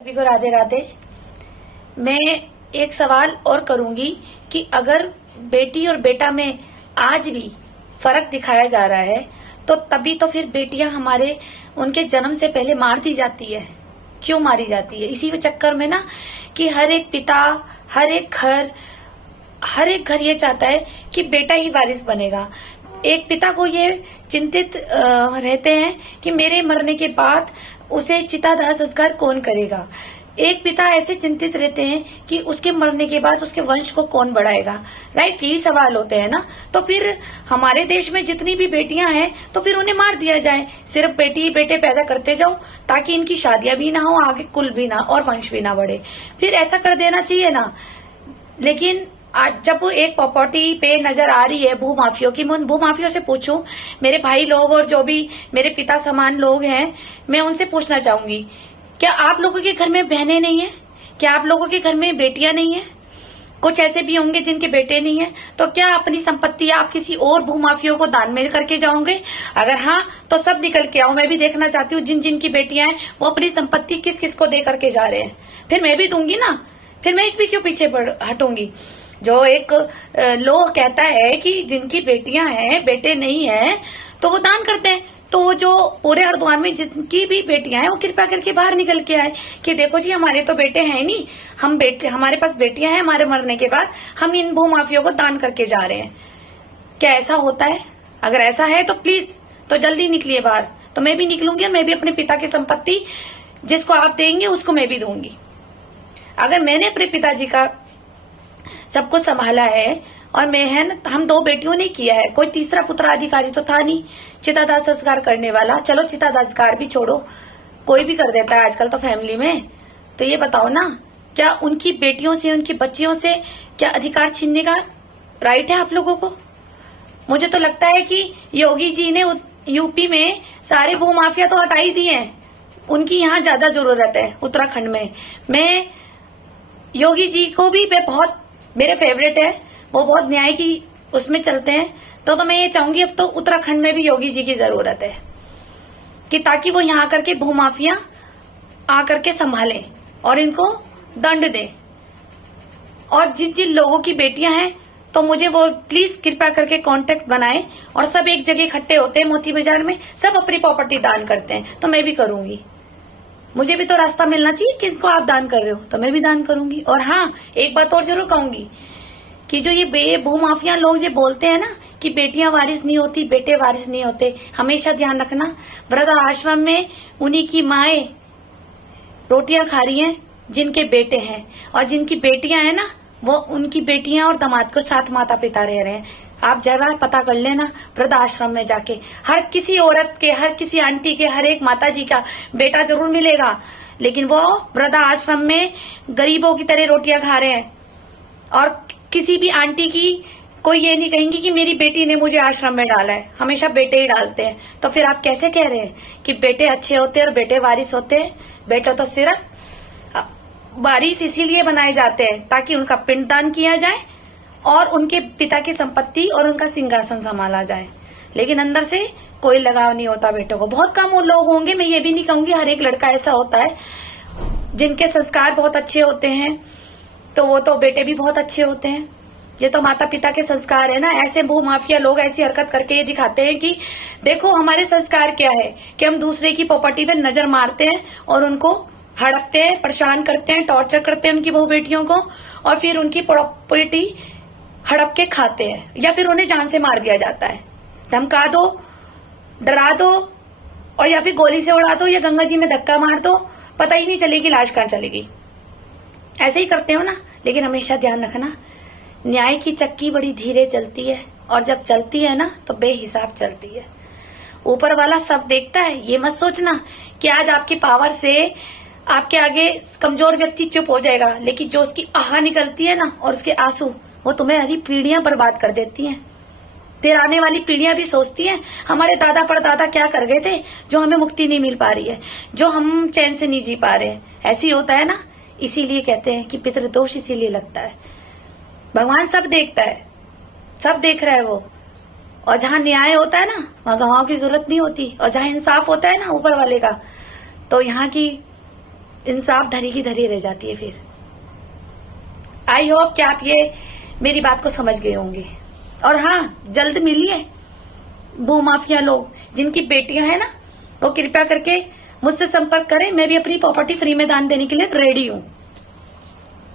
सभी को राधे राधे। मैं एक सवाल और करूंगी कि अगर बेटी और बेटा में आज भी फर्क दिखाया जा रहा है तो तभी तो फिर बेटियां हमारे उनके जन्म से पहले मार दी जाती है। क्यों मारी जाती है? इसी चक्कर में ना कि हर एक पिता, हर एक घर ये चाहता है कि बेटा ही वारिस बनेगा। एक पिता को ये चिंतित रहते हैं कि मेरे मरने के बाद उसे चितादाह संस्कार कौन करेगा। एक पिता ऐसे चिंतित रहते हैं कि उसके मरने के बाद उसके वंश को कौन बढ़ाएगा। राइट, यही सवाल होते हैं ना। तो फिर हमारे देश में जितनी भी बेटियां हैं तो फिर उन्हें मार दिया जाए। सिर्फ बेटी बेटे पैदा करते जाओ ताकि इनकी शादियां भी ना हो, आगे कुल भी ना और वंश भी ना बढ़े। फिर ऐसा कर देना चाहिए ना। लेकिन आज जब एक प्रॉपर्टी पे नजर आ रही है भूमाफियों की, मैं उन भूमाफियों से पूछूं, मेरे भाई लोग और जो भी मेरे पिता समान लोग हैं, मैं उनसे पूछना चाहूंगी, क्या आप लोगों के घर में बहनें नहीं है? क्या आप लोगों के घर में बेटियां नहीं है? कुछ ऐसे भी होंगे जिनके बेटे नहीं है, तो क्या अपनी संपत्ति आप किसी और भूमाफियों को दान में करके जाओगे? अगर हाँ तो सब निकल के आओ। मैं भी देखना चाहती हूँ जिन जिन की बेटियां हैं वो अपनी संपत्ति किस किस को दे करके जा रहे हैं। फिर मैं भी दूंगी ना। फिर मैं एक भी क्यों पीछे हटूंगी? जो एक लोग कहता है कि जिनकी बेटियां हैं बेटे नहीं है तो वो दान करते हैं। तो वो जो पूरे हरिद्वार में जिनकी भी बेटियां हैं वो कृपया करके बाहर निकल के आए कि देखो जी हमारे तो बेटे हैं नहीं, हमारे पास बेटियां हैं, हमारे मरने के बाद हम इन भूमाफियों को दान करके जा रहे हैं। क्या ऐसा होता है? अगर ऐसा है तो प्लीज तो जल्दी निकलिए बाहर। तो मैं भी निकलूंगी और मैं भी अपने पिता की संपत्ति जिसको आप देंगे उसको मैं भी दूंगी। अगर मैंने अपने पिताजी का सब कुछ संभाला है और मैं है ना, हम दो बेटियों ने किया है, कोई तीसरा पुत्राधिकारी तो था नहीं चितादाह संस्कार करने वाला। चलो चितादाह संस्कार भी छोड़ो, कोई भी कर देता है आजकल तो फैमिली में। तो ये बताओ ना, क्या उनकी बेटियों से, उनकी बच्चियों से क्या अधिकार छीनने का राइट है आप लोगों को? मुझे तो लगता है कि योगी जी ने यूपी में सारे भूमाफिया तो हटा ही दिए हैं, उनकी यहाँ ज्यादा जरूरत है उत्तराखंड में। मैं योगी जी को भी बहुत मेरे फेवरेट है, वो बहुत न्याय की उसमें चलते हैं। तो मैं ये चाहूंगी अब तो उत्तराखंड में भी योगी जी की जरूरत है कि ताकि वो यहाँ आकर के भूमाफिया आकर के संभालें और इनको दंड दें। और जिन जिन लोगों की बेटियां हैं तो मुझे वो प्लीज कृपया करके कांटेक्ट बनाएं। और सब एक जगह इकट्ठे होते हैं मोती बाजार में, सब अपनी प्रॉपर्टी दान करते हैं, तो मैं भी करूंगी। मुझे भी तो रास्ता मिलना चाहिए, किसको आप दान कर रहे हो तो मैं भी दान करूंगी। और हाँ, एक बात और जरूर कहूंगी कि जो ये भूमाफिया लोग ये बोलते हैं ना कि बेटियां वारिस नहीं होती, बेटे वारिस नहीं होते, हमेशा ध्यान रखना वृद्ध आश्रम में उन्हीं की माएं रोटियां खा रही हैं जिनके बेटे हैं, और जिनकी बेटियां हैं ना वो उनकी बेटियां और दामाद को साथ माता पिता रह रहे हैं। आप जरा पता कर लेना वृद्ध आश्रम में जाके, हर किसी औरत के, हर किसी आंटी के, हर एक माता जी का बेटा जरूर मिलेगा, लेकिन वो वृद्ध आश्रम में गरीबों की तरह रोटियां खा रहे हैं। और किसी भी आंटी की कोई ये नहीं कहेंगी कि मेरी बेटी ने मुझे आश्रम में डाला है, हमेशा बेटे ही डालते हैं। तो फिर आप कैसे कह रहे हैं कि बेटे अच्छे होते हैं और बेटे वारिस होते हैं? बेटे तो सिर्फ वारिस इसीलिए बनाए जाते हैं ताकि उनका पिंडदान किया जाए और उनके पिता की संपत्ति और उनका सिंहासन संभाला जाए, लेकिन अंदर से कोई लगाव नहीं होता बेटों को। बहुत कम वो लोग होंगे, मैं ये भी नहीं कहूंगी हर एक लड़का ऐसा होता है, जिनके संस्कार बहुत अच्छे होते हैं तो वो तो बेटे भी बहुत अच्छे होते हैं। ये तो माता पिता के संस्कार है ना। ऐसे भूमाफिया लोग ऐसी हरकत करके ये दिखाते हैं कि देखो हमारे संस्कार क्या है, कि हम दूसरे की प्रॉपर्टी पे नजर मारते हैं और उनको हड़पते हैं, परेशान करते हैं, टॉर्चर करते हैं उनकी बहू बेटियों को, और फिर उनकी प्रॉपर्टी हड़प के खाते हैं या फिर उन्हें जान से मार दिया जाता है। धमका दो, डरा दो, और या फिर गोली से उड़ा दो या गंगा जी में धक्का मार दो, पता ही नहीं चलेगी लाश कहाँ चलेगी। ऐसे ही करते हो ना। लेकिन हमेशा ध्यान रखना, न्याय की चक्की बड़ी धीरे चलती है, और जब चलती है ना तो बेहिसाब चलती है। ऊपर वाला सब देखता है। ये मत सोचना कि आज आपकी पावर से आपके आगे कमजोर व्यक्ति चुप हो जाएगा, लेकिन जो उसकी आह निकलती है ना और उसके आंसू, वो तुम्हें हरी पीढ़ियां बर्बाद कर देती हैं। फिर आने वाली पीढ़ियां भी सोचती हैं हमारे दादा परदादा क्या कर गए थे जो हमें मुक्ति नहीं मिल पा रही है, जो हम चैन से नहीं जी पा रहे हैं। ऐसे ही होता है ना। इसीलिए कहते हैं कि पितृदोष इसीलिए लगता है। भगवान सब देखता है, सब देख रहा है वो। और जहां न्याय होता है ना वहां गवाहों की जरूरत नहीं होती, और जहां इंसाफ होता है ना ऊपर वाले का, तो यहाँ की इंसाफ धरी की धरी रह जाती है। फिर आई होप कि आप ये मेरी बात को समझ गए होंगे। और हाँ, जल्द मिलिए भूमाफिया लोग जिनकी बेटियां हैं ना, वो कृपया करके मुझसे संपर्क करें। मैं भी अपनी प्रॉपर्टी फ्री में दान देने के लिए रेडी हूं।